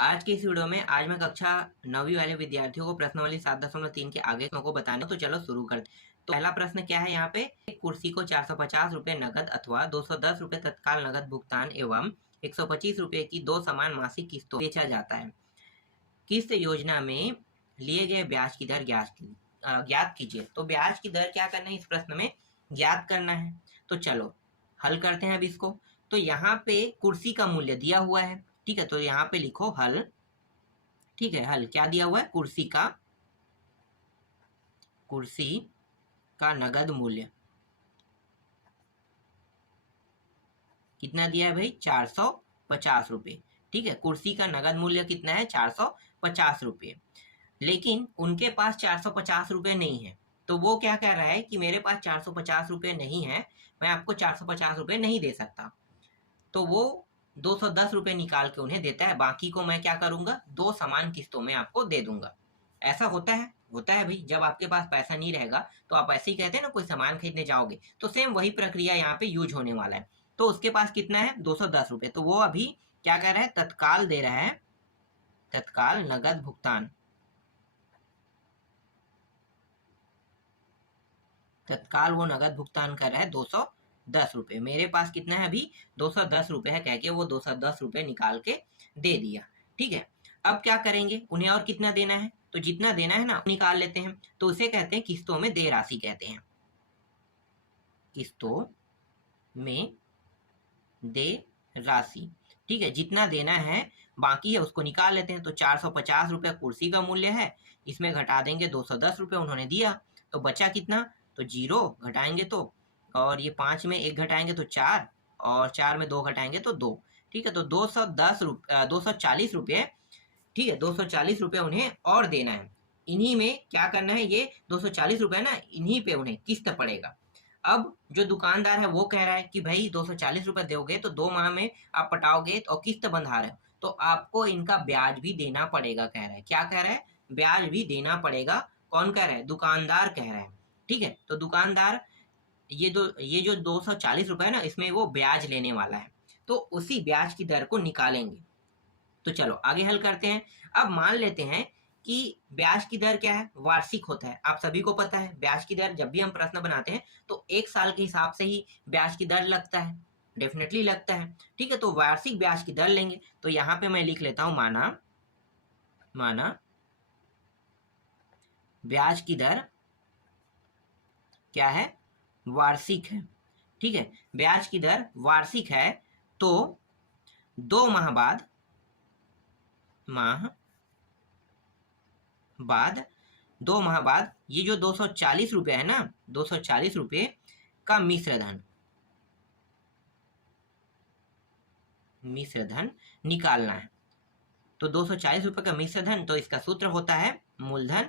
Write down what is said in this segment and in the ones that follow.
आज की इस वीडियो में आज मैं कक्षा 9वीं वाले विद्यार्थियों को प्रश्नावली 7.3 के आगे को बताने। तो चलो शुरू करते। तो पहला प्रश्न क्या है यहाँ पे, एक कुर्सी को 450 रुपए नकद अथवा 210 रुपए तत्काल नगद भुगतान एवं 125 रुपए की दो समान मासिक किस्तों बेचा जाता है। किस्त योजना में लिए गए ब्याज की दर ज्ञात कीजिए। तो ब्याज की दर क्या करना है, इस प्रश्न में ज्ञात करना है। तो चलो हल करते हैं अब इसको। तो यहाँ पे कुर्सी का मूल्य दिया हुआ है, ठीक है, तो यहाँ पे लिखो हल। ठीक है, हल क्या दिया हुआ है, कुर्सी का नगद मूल्य कितना दिया है भाई, 450 रुपये। ठीक है, कुर्सी का नगद मूल्य कितना है, 450 रुपये। लेकिन उनके पास 450 रुपये नहीं है, तो वो क्या कह रहा है कि मेरे पास 450 रुपये नहीं है, मैं आपको 450 रुपये नहीं दे सकता। तो वो 210 रुपये निकाल के उन्हें देता है, बाकी को मैं क्या करूंगा, दो समान किस्तों में आपको दे दूंगा। ऐसा होता है भाई, जब आपके पास पैसा नहीं रहेगा तो आप ऐसे ही कहते हैं ना, कोई सामान खरीदने जाओगे तो सेम वही प्रक्रिया यहाँ पे यूज होने वाला है। तो उसके पास कितना है, 210 रुपये, तो वो अभी क्या कर रहा है, तत्काल दे रहा है, तत्काल नगद भुगतान। तत्काल वो नगद भुगतान कर रहा है 210 रुपये। मेरे पास कितना है अभी, 210 रुपये है, कह के वो 210 रुपये निकाल के दे दिया। ठीक है, अब क्या करेंगे, उन्हें और कितना देना है, तो जितना देना है ना निकाल लेते हैं। तो उसे कहते हैं किस्तों में देय राशि कहते हैं, किस्तों में देय राशि। ठीक है, जितना देना है बाकी है उसको निकाल लेते हैं। तो 450 रुपये कुर्सी का मूल्य है, इसमें घटा देंगे 210 रुपये उन्होंने दिया, तो बचा कितना, तो 0 घटाएंगे तो, और ये 5 में 1 घटाएंगे तो 4, और 4 में 2 घटाएंगे तो 2। ठीक है, तो 240 रुपये, ठीक है, 240 रुपये उन्हें और देना है। इन्हीं में क्या करना है, ये 240 रुपये ना, इन्हीं पे उन्हें किस्त पड़ेगा। अब जो दुकानदार है वो कह रहा है कि भाई 240 रुपये दोगे तो 2 माह में आप पटाओगे और किस्त बंधा रहे हो, तो आपको इनका ब्याज भी देना पड़ेगा, कह रहा है। क्या कह रहा है, ब्याज भी देना पड़ेगा। कौन कह रहा है, दुकानदार कह रहा है। ठीक है, तो दुकानदार ये जो 240 रुपये है ना, इसमें वो ब्याज लेने वाला है, तो उसी ब्याज की दर को निकालेंगे। तो चलो आगे हल करते हैं। अब मान लेते हैं कि ब्याज की दर क्या है, वार्षिक होता है। आप सभी को पता है ब्याज की दर, जब भी हम प्रश्न बनाते हैं तो एक साल के हिसाब से ही ब्याज की दर लगता है, डेफिनेटली लगता है। ठीक है, तो वार्षिक ब्याज की दर लेंगे। तो यहाँ पे मैं लिख लेता हूं, माना ब्याज की दर क्या है, वार्षिक है। ठीक है, ब्याज की दर वार्षिक है, तो 2 माह बाद 2 माह बाद ये जो 240 रुपये है ना, 240 रुपये का मिश्र धन निकालना है। तो 240 रुपये का मिश्र धन, तो इसका सूत्र होता है मूलधन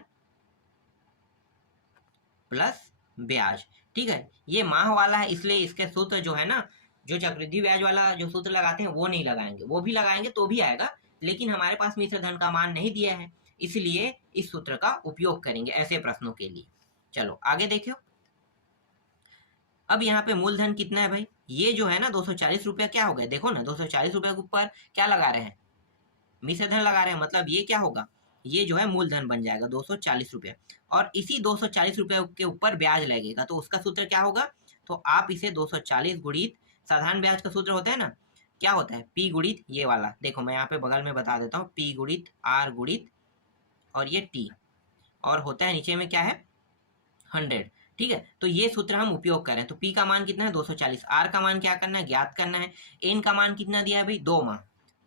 प्लस ब्याज। ठीक है, ये माह वाला है, इसलिए इसके सूत्र जो है ना, जो चक्रवृद्धि ब्याज वाला जो सूत्र लगाते हैं वो नहीं लगाएंगे, वो भी लगाएंगे तो भी आएगा, लेकिन हमारे पास मिश्र धन का मान नहीं दिया है, इसलिए इस सूत्र का उपयोग करेंगे ऐसे प्रश्नों के लिए। चलो आगे देखो। अब यहाँ पे मूलधन कितना है भाई, ये जो है ना 240 रुपया क्या हो गया, देखो ना 240 रुपये के ऊपर क्या लगा रहे हैं, मिश्र धन लगा रहे हैं, मतलब ये क्या होगा, ये जो है मूलधन बन जाएगा 240 रुपये, और इसी 240 रुपये के ऊपर ब्याज लगेगा, तो उसका सूत्र क्या होगा, तो आप इसे 240 गुणित साधारण ब्याज का सूत्र होता है ना, क्या होता है, पी गुणित ये वाला, देखो मैं यहाँ पे बगल में बता देता हूँ, पी गुणित आर गुणित और ये टी, और होता है नीचे में क्या है, 100। ठीक है, तो ये सूत्र हम उपयोग करें। तो पी का मान कितना है, 240, आर का मान क्या करना है, ज्ञात करना है, एन का मान कितना दिया है भाई, 2 माह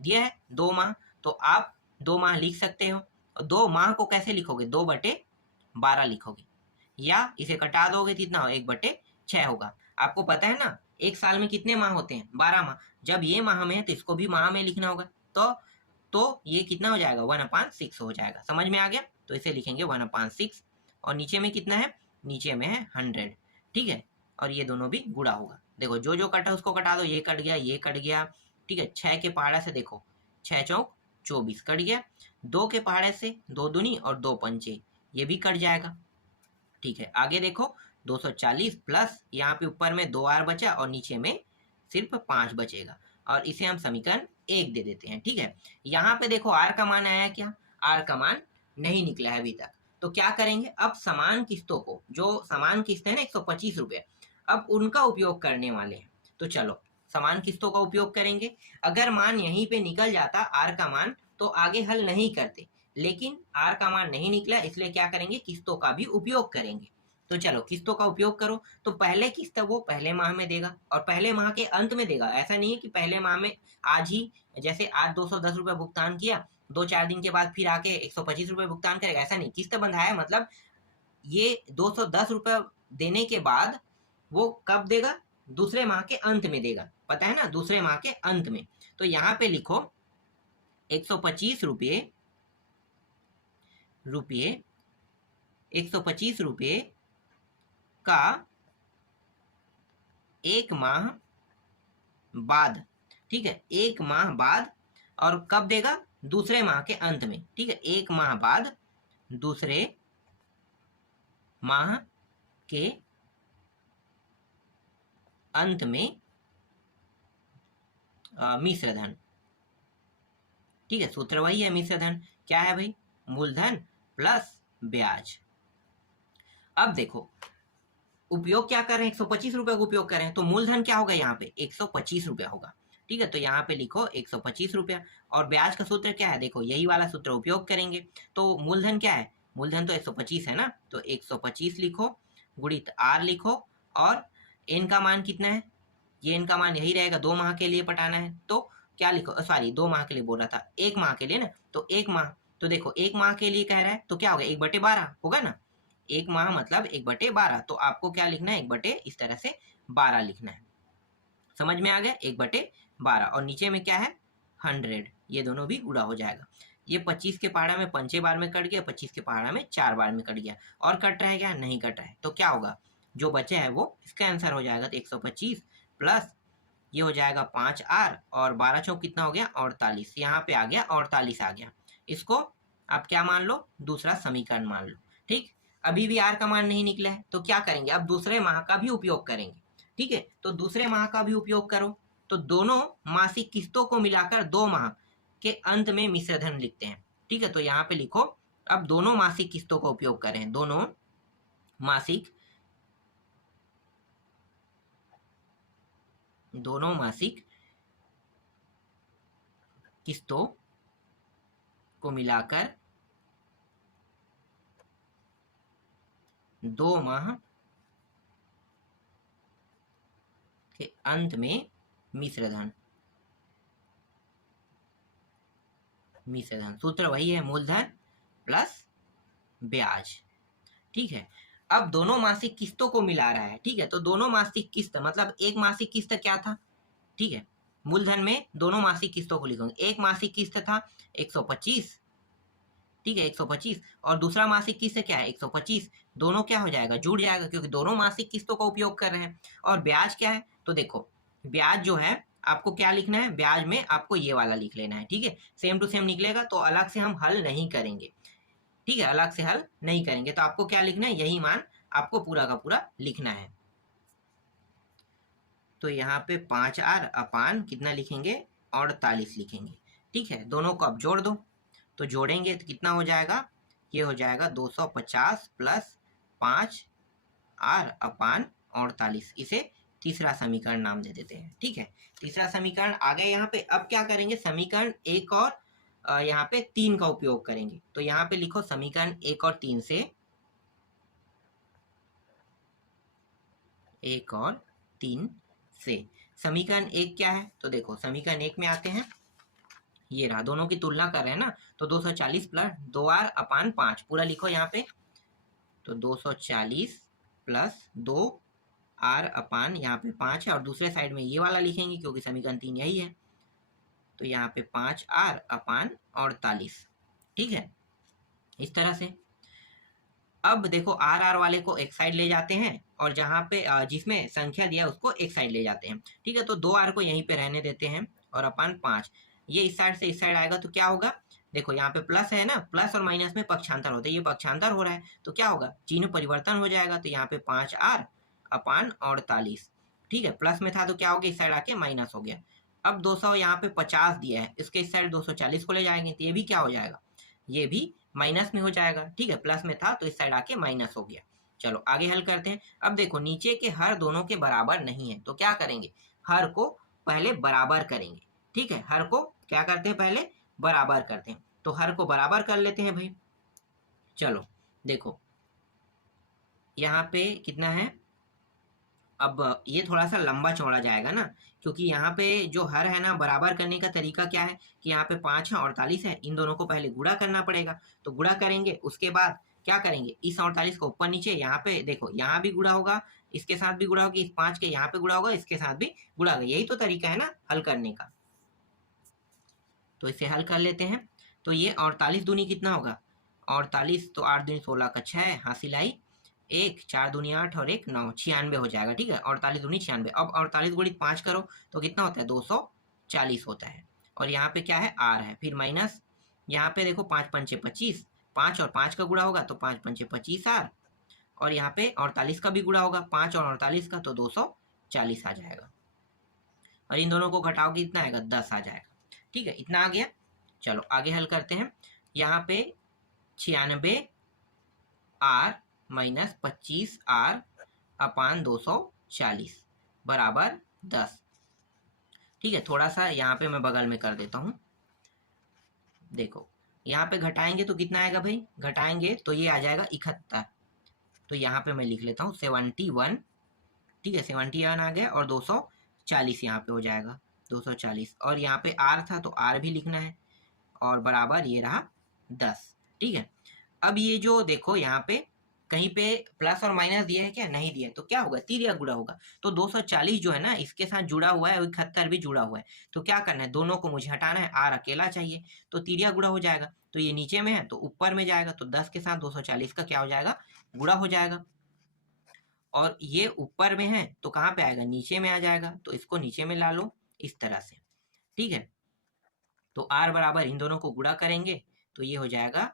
दिया है, 2 माह, तो आप 2 माह लिख सकते हो। 2 माह को कैसे लिखोगे, 2/12 लिखोगे, या इसे कटा दोगे कितना हो, 1/6 होगा। आपको पता है ना एक साल में कितने माह होते हैं, 12 माह। जब ये माह में है तो इसको भी माह में लिखना होगा, तो ये कितना हो जाएगा, 1/6 हो जाएगा। समझ में आ गया, तो इसे लिखेंगे 1/6, और नीचे में कितना है, नीचे में है 100। ठीक है, और ये दोनों भी गुणा होगा, देखो जो जो कटा उसको कटा दो, ये कट गया, ये कट गया। ठीक है, 6 के पहाड़े से देखो 6 चौक 24 कट गया, 2 के पहाड़े से 2 दूनी और 2 पंचे, ये भी कट जाएगा। ठीक है, आगे देखो 240 प्लस यहाँ पे ऊपर में 2 आर बचा और नीचे में सिर्फ 5 बचेगा, और इसे हम समीकरण 1 दे देते हैं। ठीक है, यहाँ पे देखो आर का मान आया क्या, आर का मान नहीं निकला है अभी तक। तो क्या करेंगे, अब समान किस्तों को, जो समान किस्त है ना 125 रुपये, अब उनका उपयोग करने वाले हैं। तो चलो समान किस्तों का उपयोग करेंगे। अगर मान यहीं पे निकल जाता आर का मान तो आगे हल नहीं करते, लेकिन आर का मान नहीं निकला, इसलिए क्या करेंगे, किस्तों का भी उपयोग करेंगे। तो चलो किस्तों का उपयोग करो। तो पहले किस्त वो पहले माह में देगा और पहले माह के अंत में देगा। ऐसा नहीं है कि पहले माह में आज ही, जैसे आज 210 रुपये भुगतान किया, 2-4 दिन के बाद फिर आके 125 रुपये भुगतान करेगा, ऐसा नहीं। किस्त बंधाया मतलब ये 210 रुपये देने के बाद वो कब देगा, दूसरे माह के अंत में देगा, पता है ना, दूसरे माह के अंत में। तो यहाँ पे लिखो 125 रुपये 125 रुपये का एक माह बाद। ठीक है, एक माह बाद, और कब देगा, दूसरे माह के अंत में। ठीक है, एक माह बाद दूसरे माह के अंत में मिश्र धन। ठीक है, सूत्र वही है मिश्र धन। क्या है भाई, मूलधन प्लस ब्याज। अब देखो उपयोग क्या कर रहे हैं, 125 रुपये का उपयोग कर रहे हैं, तो मूलधन क्या होगा यहाँ पे, 125 रुपया होगा। ठीक है, तो यहाँ पे लिखो 125 रुपया, और ब्याज का सूत्र क्या है, देखो यही वाला सूत्र उपयोग करेंगे। तो मूलधन क्या है, मूलधन तो 125 है ना, तो 125 लिखो गुणित आर लिखो, और एन का मान कितना है, ये एन का मान यही रहेगा, 2 माह के लिए पटाना है। तो क्या लिखो, सॉरी 2 माह के लिए बोल रहा था, 1 माह के लिए ना, तो 1 माह, तो देखो 1 माह के लिए कह रहा है तो क्या होगा, 1/12 होगा ना, 1 माह मतलब 1/12। तो आपको क्या लिखना है, 1 इस तरह से 12 लिखना है। समझ में आ गया, 1/12, और नीचे में क्या है 100, ये दोनों भी गुणा हो जाएगा। ये 25 के पहाड़ा में 5 बार में कट गया, 25 के पहाड़ा में 4 बार में कट गया, और कट रहा है क्या, नहीं कट रहा है। तो क्या होगा, जो बचे है वो इसका आंसर हो जाएगा। तो 125 प्लस ये हो जाएगा 5R, और 12 चौक कितना हो गया 48, यहाँ पे आ गया 48 आ गया। इसको आप क्या मान लो, दूसरा समीकरण मान लो। ठीक, अभी भी आर का मान नहीं निकला है, तो क्या करेंगे, अब दूसरे माह का भी उपयोग करेंगे। ठीक है, तो दूसरे माह का भी उपयोग करो, तो दोनों मासिक किस्तों को मिलाकर 2 माह के अंत में मिश्र धन लिखते हैं। ठीक है, तो यहाँ पे लिखो, अब दोनों मासिक किस्तों का उपयोग करें, दोनों मासिक किस्तों को मिलाकर 2 माह के अंत में मिश्र धन। सूत्र वही है, मूलधन प्लस ब्याज। ठीक है, अब दोनों मासिक किस्तों को मिला रहा है। ठीक है, तो दोनों मासिक किस्त मतलब एक मासिक किस्त क्या था, ठीक है, मूलधन में दोनों मासिक किस्तों को लिखूंगे। एक मासिक किस्त था 125, ठीक है 125, और दूसरा मासिक किस्त क्या है 125, दोनों क्या हो जाएगा, जुड़ जाएगा, क्योंकि दोनों मासिक किस्तों का उपयोग कर रहे हैं। और ब्याज क्या है, तो देखो ब्याज जो है आपको क्या लिखना है, ब्याज में आपको ये वाला लिख लेना है। ठीक है, सेम टू सेम निकलेगा, तो अलग से हम हल नहीं करेंगे। ठीक है, अलग से हल नहीं करेंगे, तो आपको क्या लिखना है, यही मान आपको पूरा का पूरा लिखना है। तो यहाँ पे 5R अपान कितना लिखेंगे, 48 लिखेंगे। ठीक है, दोनों को अब जोड़ दो, तो जोड़ेंगे तो कितना हो जाएगा, ये हो जाएगा 250 प्लस 5R अपान 48। इसे तीसरा समीकरण नाम दे देते हैं। ठीक है, तीसरा समीकरण आ गए यहाँ पे। अब क्या करेंगे, समीकरण 1 और यहाँ पे 3 का उपयोग करेंगे। तो यहाँ पे लिखो समीकरण 1 और 3 से, 1 और 3 से समीकरण 1 क्या है, तो देखो समीकरण 1 में आते हैं, ये रहा, दोनों की तुलना कर रहे हैं ना, तो 240 प्लस 2R अपान 5 पूरा लिखो यहाँ पे। तो 240 प्लस 2R अपान यहाँ पे 5 है, और दूसरे साइड में ये वाला लिखेंगे क्योंकि समीकरण 3 यही है। तो यहाँ पे 5R अपान 48। ठीक है, इस तरह से। अब देखो आर वाले को एक साइड ले जाते हैं, और जहाँ पे जिसमें संख्या दिया उसको एक साइड ले जाते हैं। ठीक है, तो 2R को यहीं पे रहने देते हैं, और अपान 5, ये इस साइड से इस साइड आएगा, तो क्या होगा, देखो यहाँ पे प्लस है ना, प्लस और माइनस में पक्षांतर होता है, ये पक्षांतर हो रहा है, तो क्या होगा, चिन्ह परिवर्तन हो जाएगा। तो यहाँ पे 5R अपान 48। ठीक है, प्लस में था तो क्या हो गया, इस साइड आके माइनस हो गया, अब 200 यहाँ पे 50 दिया है, इसके इस साइड 240 को ले जाएंगे तो ये भी क्या हो जाएगा, ये भी माइनस में हो जाएगा। ठीक है, प्लस में था तो इस साइड आके माइनस हो गया। चलो आगे हल करते हैं। अब देखो नीचे के हर दोनों के बराबर नहीं है तो क्या करेंगे, हर को पहले बराबर करेंगे। ठीक है, हर को क्या करते हैं, पहले बराबर करते हैं। तो हर को बराबर कर लेते हैं भाई। चलो देखो यहाँ पे कितना है, अब ये थोड़ा सा लंबा चौड़ा जाएगा ना, क्योंकि यहाँ पे जो हर है ना, बराबर करने का तरीका क्या है कि यहाँ पे 5 है 48 है, इन दोनों को पहले गुणा करना पड़ेगा। तो गुणा करेंगे, उसके बाद क्या करेंगे, इस 48 को ऊपर नीचे, यहाँ पे देखो यहाँ भी गुणा होगा, इसके साथ भी गुणा होगी, इस 5 के यहाँ पे गुणा होगा, इसके साथ भी गुणा होगा। यही तो तरीका है ना हल करने का। तो इसे हल कर लेते हैं। तो ये 48 दूनी कितना होगा, 48 तो 8 दूनी 16 का 6 हासिल आई, 1 4 दूनी 8 और 1 9, 96 हो जाएगा। ठीक है, 48 दूनी 96। अब 48 गुणित 5 करो तो कितना होता है, 240 होता है। और यहाँ पे क्या है, आर है, फिर माइनस, यहाँ पे देखो 5 पंचे 25, 5 और 5 का गुणा होगा तो 5 पंचे 25 आर, और यहाँ पे 48 का भी गुणा होगा 5 और 48 का, तो 240 आ जाएगा। और इन दोनों को घटाओगे कितना आएगा, 10 आ जाएगा। ठीक है, इतना आ गया। चलो आगे हल करते हैं। यहाँ पे 96 आर माइनस 25 आर अपान 240 बराबर 10। ठीक है, थोड़ा सा यहाँ पे मैं बगल में कर देता हूँ। देखो यहाँ पे घटाएंगे तो कितना आएगा भाई, घटाएंगे तो ये आ जाएगा 71। तो यहाँ पे मैं लिख लेता हूँ 71। ठीक है, 71 आ गया, और 240 यहाँ पे हो जाएगा 240। और यहाँ पे आर था तो आर भी लिखना है, और बराबर ये रहा 10। ठीक है, अब ये जो देखो यहाँ पे कहीं पे प्लस और माइनस दिया है क्या, नहीं दिया है, तो क्या होगा, तिरिया गुणा होगा। तो 240 जो है ना इसके साथ जुड़ा हुआ है, और 71 भी जुड़ा हुआ है। तो क्या करना है, दोनों को मुझे हटाना है, आर अकेला चाहिए, तो तिरिया गुणा हो जाएगा। तो ये नीचे में है तो ऊपर में जाएगा, तो 10 के साथ 240 का क्या हो जाएगा, गुणा हो जाएगा। और ये ऊपर में है तो कहाँ पे आएगा, नीचे में आ जाएगा, तो इसको नीचे में ला लो इस तरह से। ठीक है, तो आर बराबर इन दोनों को गुणा करेंगे तो ये हो जाएगा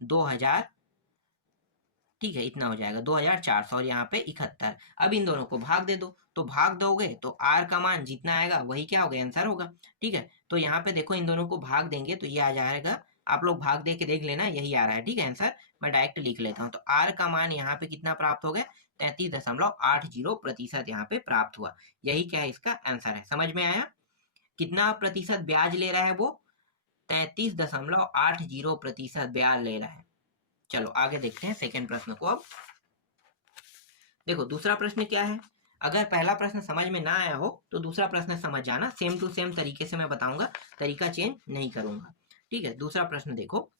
2000। ठीक है, इतना हो जाएगा 2400, और यहाँ पे 71। अब इन दोनों को भाग दे दो, तो भाग दोगे तो आर का मान जितना आएगा वही क्या होगा, आंसर होगा। ठीक है, तो यहाँ पे देखो इन दोनों को भाग देंगे तो ये आ जाएगा, आप लोग भाग दे के देख लेना, यही आ रहा है। ठीक है, आंसर मैं डायरेक्ट लिख लेता हूँ। तो आर का मान यहाँ पे कितना प्राप्त हो गया, 33.80% यहाँ पे प्राप्त हुआ। यही क्या है, इसका आंसर है। समझ में आया, कितना प्रतिशत ब्याज ले रहा है वो, 33.80% ब्याज ले रहा है। चलो आगे देखते हैं सेकेंड प्रश्न को। अब देखो दूसरा प्रश्न क्या है, अगर पहला प्रश्न समझ में ना आया हो तो दूसरा प्रश्न समझ जाना, सेम टू सेम तरीके से मैं बताऊंगा, तरीका चेंज नहीं करूंगा। ठीक है, दूसरा प्रश्न देखो,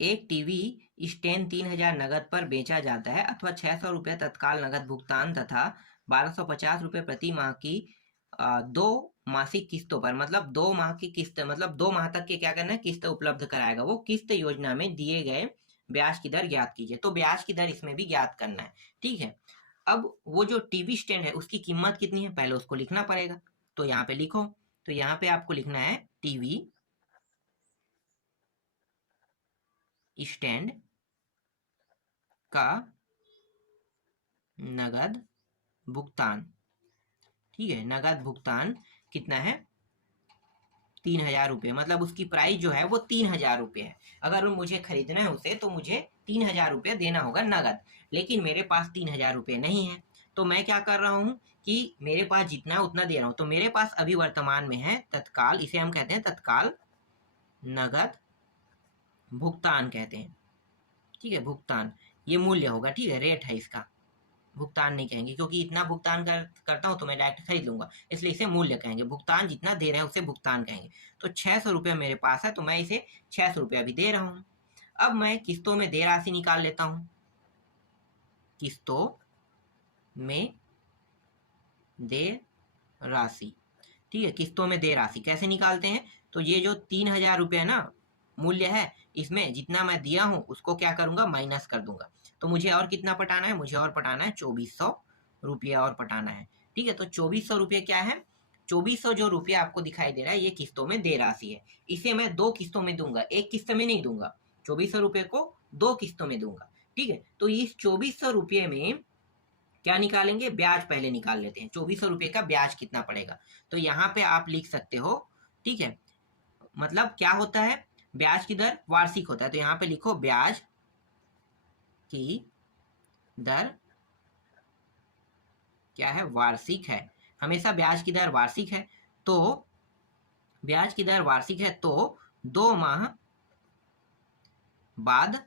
एक टीवी स्टैंड 3000 नगद पर बेचा जाता है, अथवा 600 रुपये तत्काल नगद भुगतान तथा 1250 रुपये प्रति माह की 2 मासिक किस्तों पर, मतलब 2 माह की किस्त, मतलब 2 माह तक के क्या करना है, किस्त उपलब्ध कराएगा। वो किस्त योजना में दिए गए ब्याज की दर ज्ञात कीजिए। तो ब्याज की दर इसमें भी ज्ञात करना है। ठीक है, अब वो जो टीवी स्टैंड है उसकी कीमत कितनी है, पहले उसको लिखना पड़ेगा। तो यहाँ पे लिखो, तो यहाँ पे आपको लिखना है टीवी स्टैंड का नगद भुगतान। ठीक है, नगद भुगतान कितना है, 3000 रुपये, मतलब उसकी प्राइस जो है वो 3000 रुपये है। अगर मुझे खरीदना है उसे तो मुझे 3000 रुपये देना होगा नगद, लेकिन मेरे पास 3000 रुपये नहीं है। तो मैं क्या कर रहा हूँ कि मेरे पास जितना है उतना दे रहा हूँ। तो मेरे पास अभी वर्तमान में है तत्काल, इसे हम कहते हैं तत्काल नगद भुगतान कहते हैं। ठीक है, भुगतान ये मूल्य होगा। ठीक है, रेट है इसका, भुगतान नहीं कहेंगे, क्योंकि इतना भुगतान करता हूँ तो मैं डायरेक्ट खरीद लूंगा, इसलिए इसे मूल्य कहेंगे। भुगतान जितना दे रहे हैं उसे भुगतान कहेंगे। तो 600 रुपये मेरे पास है तो मैं इसे 600 रुपया भी दे रहा हूँ। अब मैं किस्तों में दे राशि निकाल लेता हूँ। किस्तों में दे राशि, ठीक है, किस्तों में दे राशि कैसे निकालते हैं, तो ये जो 3000 रुपये ना मूल्य है, इसमें जितना मैं दिया हूँ उसको क्या करूंगा, माइनस कर दूंगा। तो मुझे और कितना पटाना है, मुझे और पटाना है 2400 रुपया और पटाना है। ठीक है, तो 2400 रुपये क्या है, 2400 जो रुपया आपको दिखाई दे रहा है ये किस्तों में दे राशि है। इसे मैं 2 किस्तों में दूंगा, एक किस्त में नहीं दूंगा। 2400 रुपये को 2 किस्तों में दूंगा। ठीक है, तो इस 2400 रुपये में क्या निकालेंगे, ब्याज पहले निकाल लेते हैं। 2400 रुपये का ब्याज कितना पड़ेगा, तो यहाँ पे आप लिख सकते हो, ठीक है। मतलब क्या होता है, ब्याज की दर वार्षिक होता है, तो यहाँ पे लिखो ब्याज की दर क्या है, वार्षिक है। हमेशा ब्याज की दर वार्षिक है, तो ब्याज की दर वार्षिक है तो 2 माह बाद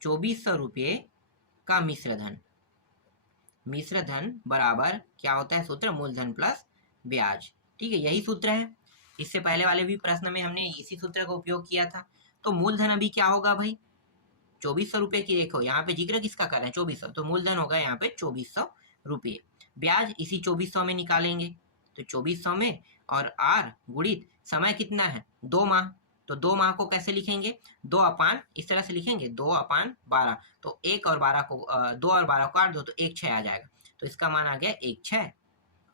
2400 रुपये का मिश्र धन बराबर क्या होता है, सूत्र मूलधन प्लस ब्याज। ठीक है, यही सूत्र है। इससे पहले वाले भी प्रश्न में हमने इसी सूत्र का उपयोग किया था। तो मूलधन अभी क्या होगा भाई, 2400 रुपये की, देखो यहाँ पे जिक्र किसका कर रहे हैं, 2400, तो मूलधन होगा यहाँ पे 2400 रुपये। ब्याज इसी 2400 में निकालेंगे, तो 2400 में और आर गुणित समय कितना है, 2 माह, तो 2 माह को कैसे लिखेंगे, 2 अपान, इस तरह से लिखेंगे 2 अपान 12, तो 1 और 12 को 2 और 12 को काट दो तो 1 6 आ जाएगा, तो इसका मान आ गया 1 6,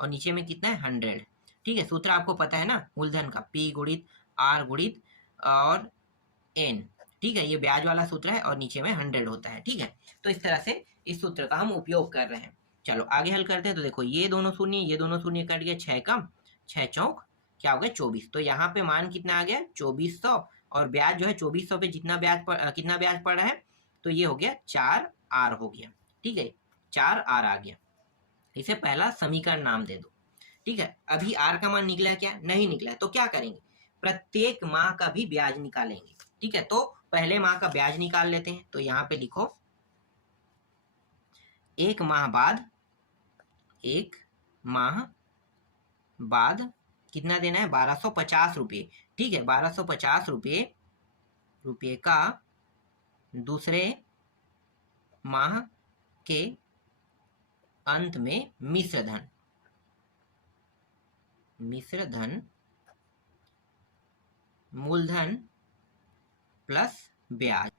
और नीचे में कितना है 100। ठीक है, सूत्र आपको पता है ना मूलधन का, P गुणित R गुणित और N। ठीक है, ये ब्याज वाला सूत्र है और नीचे में 100 होता है। ठीक है, तो इस तरह से इस सूत्र का हम उपयोग कर रहे हैं। चलो आगे हल करते हैं। तो देखो ये दोनों शून्य कट गया, 6 कम 6 चौक क्या हो गया 24, तो यहाँ पे मान कितना आ गया 2400, और ब्याज जो है 2400 पे कितना ब्याज पड़ रहा है, तो ये हो गया 4R हो गया। ठीक है, 4R आ गया, इसे पहला समीकरण नाम दे दो। ठीक है, अभी R का मान निकला क्या, नहीं निकला है, तो क्या करेंगे, प्रत्येक माह का भी ब्याज निकालेंगे। ठीक है, तो पहले माह का ब्याज निकाल लेते हैं, तो यहाँ पे लिखो 1 माह बाद कितना देना है, 1250 रुपये। ठीक है, 1250 रुपये का दूसरे माह के अंत में मिश्र धन मूलधन प्लस ब्याज।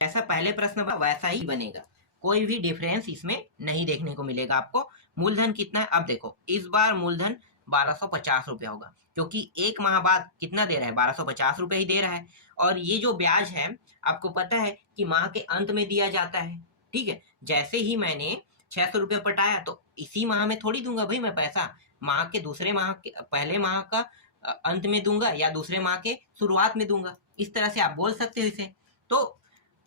ऐसा पहले प्रश्न वैसा ही बनेगा, कोई भी डिफरेंस इसमें नहीं देखने को मिलेगा आपको। मूलधन कितना है, अब देखो इस बार मूलधन 1250 रुपया होगा, क्योंकि 1 माह बाद कितना दे रहा है, 1250 रुपये ही दे रहा है। और ये जो ब्याज है आपको पता है कि माह के अंत में दिया जाता है। ठीक है, जैसे ही मैंने 600 रुपये पटाया तो इसी माह में थोड़ी दूंगा भाई मैं पैसा, माह के दूसरे माह के पहले माह का अंत में दूंगा या दूसरे माह के शुरुआत में दूंगा, इस तरह से आप बोल सकते हो इसे। तो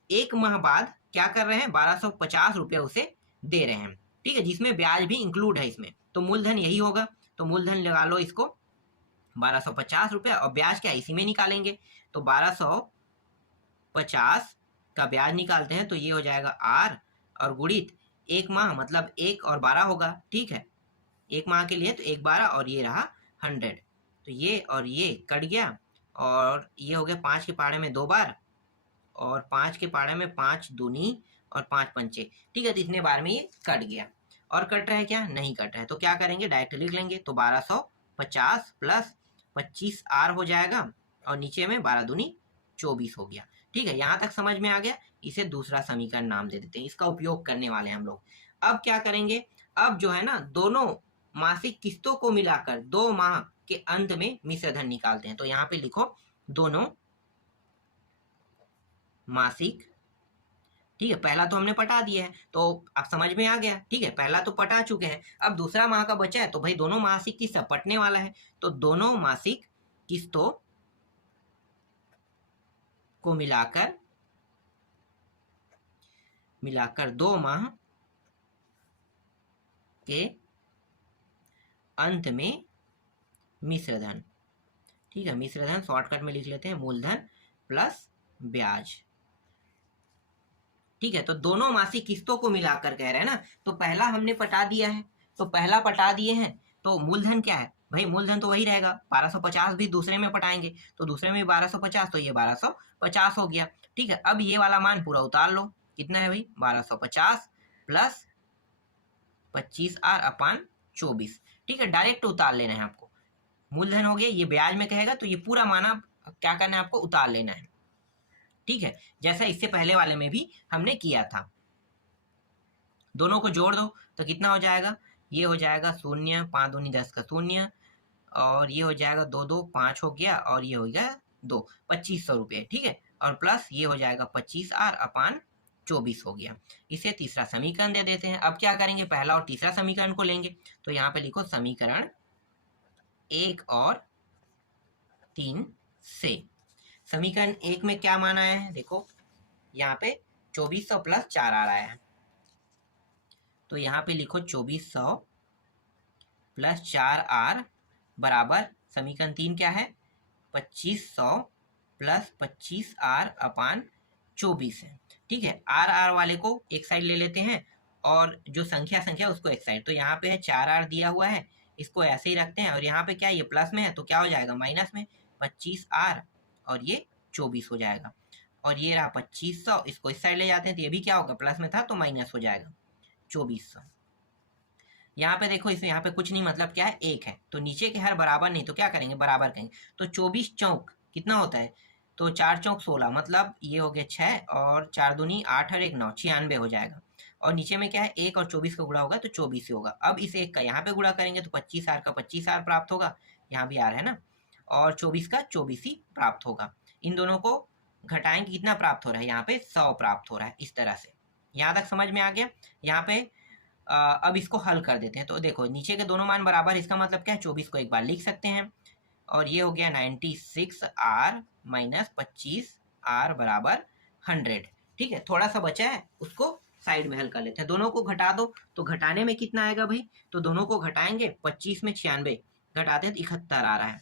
1 माह बाद क्या कर रहे हैं, 1250 रुपये उसे दे रहे हैं। ठीक है, जिसमें ब्याज भी इंक्लूड है इसमें, तो मूलधन यही होगा, तो मूलधन लगा लो इसको 1250 रुपये, और ब्याज क्या इसी में निकालेंगे, तो 1250 का ब्याज निकालते हैं, तो ये हो जाएगा R, और गुणित 1 माह मतलब 1 और 12 होगा। ठीक है, 1 माह के लिए तो 1 12, और ये रहा 100, तो ये और ये कट गया, और ये हो गया 5 के पाड़े में 2 बार, और 5 के पाड़े में 5 दूनी और 5 पंचे। ठीक है, तो इतने बार में ये कट गया, और कट रहा है क्या, नहीं कट रहा है, तो क्या करेंगे, डायरेक्ट लिख लेंगे, तो 1250 प्लस 25R हो जाएगा, और नीचे में 12 दूनी 24 हो गया। ठीक है, यहाँ तक समझ में आ गया। इसे दूसरा समीकरण नाम दे देते हैं, इसका उपयोग करने वाले हैं हम लोग। अब क्या करेंगे, अब जो है ना दोनों मासिक किस्तों को मिलाकर 2 माह के अंत में मिश्र धन निकालते हैं, तो यहाँ पे लिखो दोनों मासिक। ठीक है, पहला तो हमने पटा दिया है, तो आप समझ में आ गया। ठीक है, पहला तो पटा चुके हैं, अब दूसरा माह का बचा है, तो भाई दोनों मासिक किस्त पटने वाला है, तो दोनों मासिक किस्तों को मिलाकर 2 माह के अंत में मिश्र धन। ठीक है, मिश्र धन शॉर्टकट में लिख लेते हैं मूलधन प्लस ब्याज। ठीक है, तो दोनों मासिक किस्तों को मिलाकर कह रहे हैं ना, तो पहला हमने पटा दिया है, तो पहला पटा दिए हैं, तो मूलधन क्या है भाई, मूलधन तो वही रहेगा, 1250 भी दूसरे में पटाएंगे, तो दूसरे में 1250, तो ये 1250 हो गया। ठीक है, अब ये वाला मान पूरा उतार लो, कितना है भाई 1250 प्लस 25R अपान 24। ठीक है, डायरेक्ट उतार लेना है आपको, मूलधन हो गया, ये ब्याज में कहेगा तो ये पूरा माना क्या करना है आपको, उतार लेना है। ठीक है, जैसा इससे पहले वाले में भी हमने किया था। दोनों को जोड़ दो तो कितना हो जाएगा, ये हो जाएगा 0, 5 दूनी 10 का 0, और ये हो जाएगा 2 2 5 हो गया, और ये हो गया 2, 2500 रुपये। ठीक है, और प्लस ये हो जाएगा 25R अपान 24 हो गया। इसे तीसरा समीकरण दे देते हैं। अब क्या करेंगे, पहला और तीसरा समीकरण को लेंगे। तो यहाँ पे लिखो समीकरण 1 और 3 से। समीकरण 1 में क्या माना है, देखो यहाँ पे 2400 प्लस 4 आ रहा है, तो यहाँ पे लिखो 2400 प्लस 4R बराबर समीकरण 3 क्या है, 2500 प्लस 25R अपान 24 है। ठीक है, आर वाले को एक साइड ले लेते हैं और जो संख्या उसको एक साइड। तो यहाँ पे है 4R दिया हुआ है, इसको ऐसे ही रखते हैं। और यहाँ पे क्या ये प्लस में है तो क्या हो जाएगा, माइनस में 25R और ये 24 हो जाएगा। और ये रहा 2500, इसको इस साइड ले जाते हैं तो ये भी क्या होगा, प्लस में था तो माइनस हो जाएगा 2400। यहाँ पे देखो, इसमें यहाँ पे कुछ नहीं, मतलब क्या है, 1 है, तो नीचे के हर बराबर नहीं तो क्या करेंगे, बराबर करेंगे। तो 24 चौक कितना होता है, तो 4 चौक 16, मतलब ये हो गया 6 और 4 दूनी 8 और 1 9, 96 हो जाएगा। और नीचे में क्या है, 1 और 24 का गुणा होगा तो 24 ही होगा। अब इस 1 का यहाँ पे गुणा करेंगे तो 25R का 25R प्राप्त होगा, यहाँ भी R है ना, और 24 का 24 ही प्राप्त होगा। इन दोनों को घटाएंगे, कितना प्राप्त हो रहा है, यहाँ पे 100 प्राप्त हो रहा है। इस तरह से यहाँ तक समझ में आ गया। यहाँ पे अब इसको हल कर देते हैं। तो देखो नीचे के दोनों मान बराबर, इसका मतलब क्या है, 24 को एक बार लिख सकते हैं और ये हो गया 96R माइनस 25R बराबर 100। ठीक है, थोड़ा सा बचा है उसको साइड में हल कर लेते हैं। दोनों को घटा दो तो घटाने में कितना आएगा भाई, तो दोनों को घटाएंगे, 25 में 96 घटाते हैं तो 71 आ रहा है।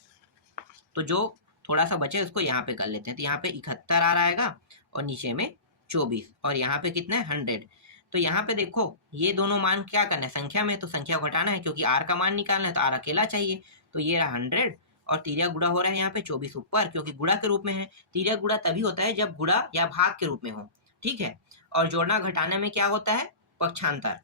तो जो थोड़ा सा बचे उसको यहाँ पे कर लेते हैं, तो यहाँ पे 71 आ रहा आएगा और नीचे में 24 और यहाँ पे कितना है 100। तो यहाँ पे देखो ये दोनों मान क्या करना है, संख्या में तो संख्या को घटाना है, क्योंकि R का मान निकालना है तो R अकेला चाहिए। तो ये रहा 100 और तिर्या गुणा हो रहा है यहाँ पे 24 ऊपर, क्योंकि गुणा के रूप में है। तिर्या गुणा तभी होता है जब गुणा या भाग के रूप में हो। ठीक है, और जोड़ना घटाने में क्या होता है, पक्षांतर।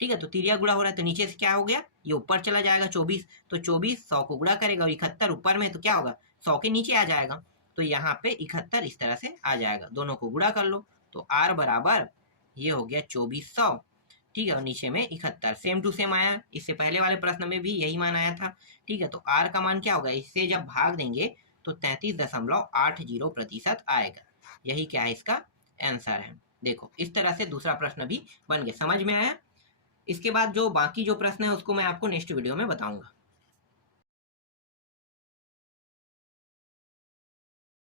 ठीक है, तो तिर्या गुणा हो रहा है तो नीचे से क्या हो गया, ये ऊपर चला जाएगा 24, तो 24 100 को गुणा करेगा और 71 ऊपर में तो क्या होगा, 100 के नीचे आ जाएगा। तो यहाँ पे 71 इस तरह से आ जाएगा। दोनों को गुणा कर लो तो R बराबर ये हो गया 2400। ठीक है, और नीचे में 71 सेम टू सेम आया, इससे पहले वाले प्रश्न में भी यही मान आया था। ठीक है, तो R का मान क्या होगा, इससे जब भाग देंगे तो 33.80% आएगा। यही क्या है, इसका आंसर है। देखो इस तरह से दूसरा प्रश्न भी बन गया। समझ में आया। इसके बाद जो बाकी जो प्रश्न है उसको मैं आपको नेक्स्ट वीडियो में बताऊंगा।